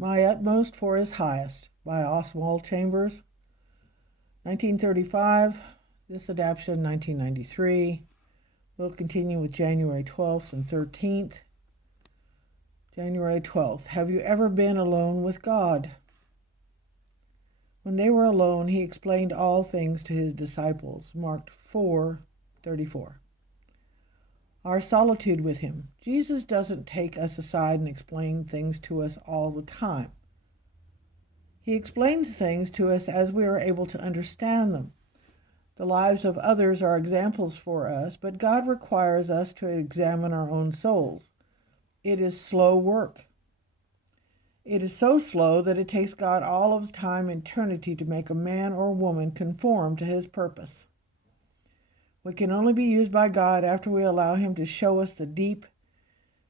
My Utmost for His Highest by Oswald Chambers, 1935. This adaptation, 1993. We'll continue with January 12th and 13th. January 12th. Have you ever been alone with God? When they were alone, He explained all things to His disciples. Mark 4:34. Our solitude with Him. Jesus doesn't take us aside and explain things to us all the time. He explains things to us as we are able to understand them. The lives of others are examples for us, but God requires us to examine our own souls. It is slow work. It is so slow that it takes God all of time and eternity to make a man or woman conform to His purpose. We can only be used by God after we allow Him to show us the deep,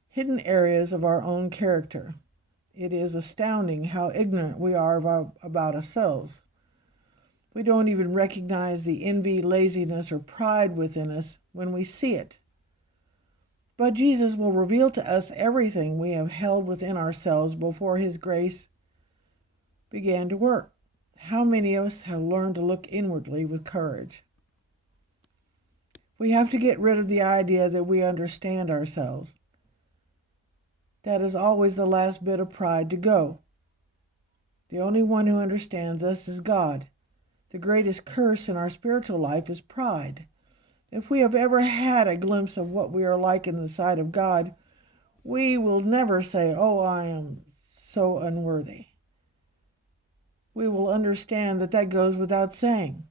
hidden areas of our own character. It is astounding how ignorant we are about ourselves. We don't even recognize the envy, laziness, or pride within us when we see it. But Jesus will reveal to us everything we have held within ourselves before His grace began to work. How many of us have learned to look inwardly with courage? We have to get rid of the idea that we understand ourselves. That is always the last bit of pride to go. The only one who understands us is God. The greatest curse in our spiritual life is pride. If we have ever had a glimpse of what we are like in the sight of God, we will never say, "Oh, I am so unworthy." We will understand that that goes without saying.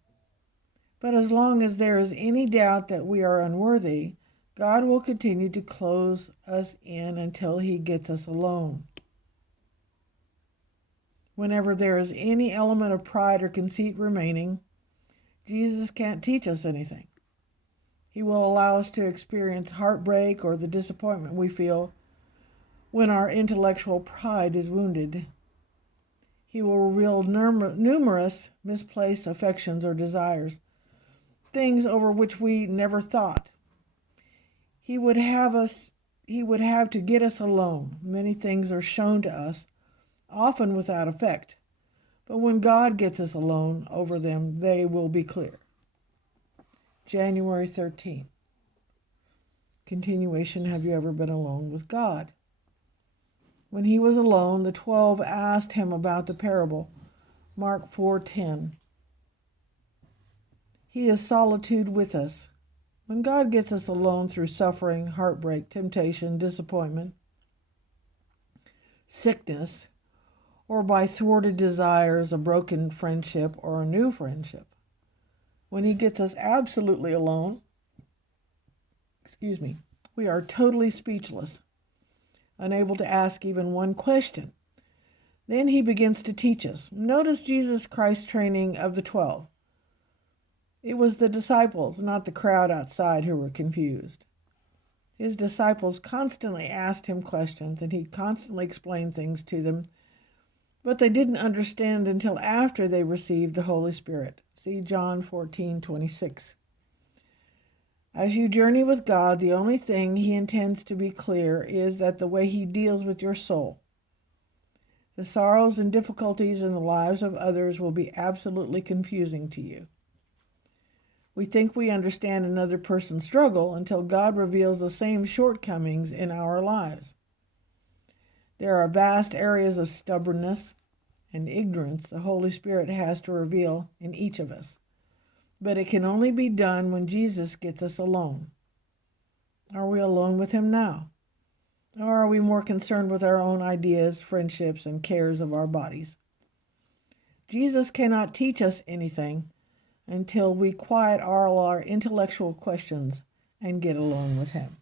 But as long as there is any doubt that we are unworthy, God will continue to close us in until He gets us alone. Whenever there is any element of pride or conceit remaining, Jesus can't teach us anything. He will allow us to experience heartbreak or the disappointment we feel when our intellectual pride is wounded. He will reveal numerous misplaced affections or desires, things over which we never thought. He would have to get us alone. Many things are shown to us, often without effect. But when God gets us alone over them, they will be clear. January 13th. Continuation, have you ever been alone with God? When He was alone, the 12 asked Him about the parable. Mark 4:10. He is solitude with us. When God gets us alone through suffering, heartbreak, temptation, disappointment, sickness, or by thwarted desires, a broken friendship, or a new friendship. When He gets us absolutely alone, we are totally speechless, unable to ask even one question. Then He begins to teach us. Notice Jesus Christ's training of the 12. It was the disciples, not the crowd outside, who were confused. His disciples constantly asked Him questions, and He constantly explained things to them, but they didn't understand until after they received the Holy Spirit. See John 14:26. As you journey with God, the only thing He intends to be clear is that the way He deals with your soul. The sorrows and difficulties in the lives of others will be absolutely confusing to you. We think we understand another person's struggle until God reveals the same shortcomings in our lives. There are vast areas of stubbornness and ignorance the Holy Spirit has to reveal in each of us. But it can only be done when Jesus gets us alone. Are we alone with Him now? Or are we more concerned with our own ideas, friendships, and cares of our bodies? Jesus cannot teach us anything until we quiet all our intellectual questions and get alone with Him.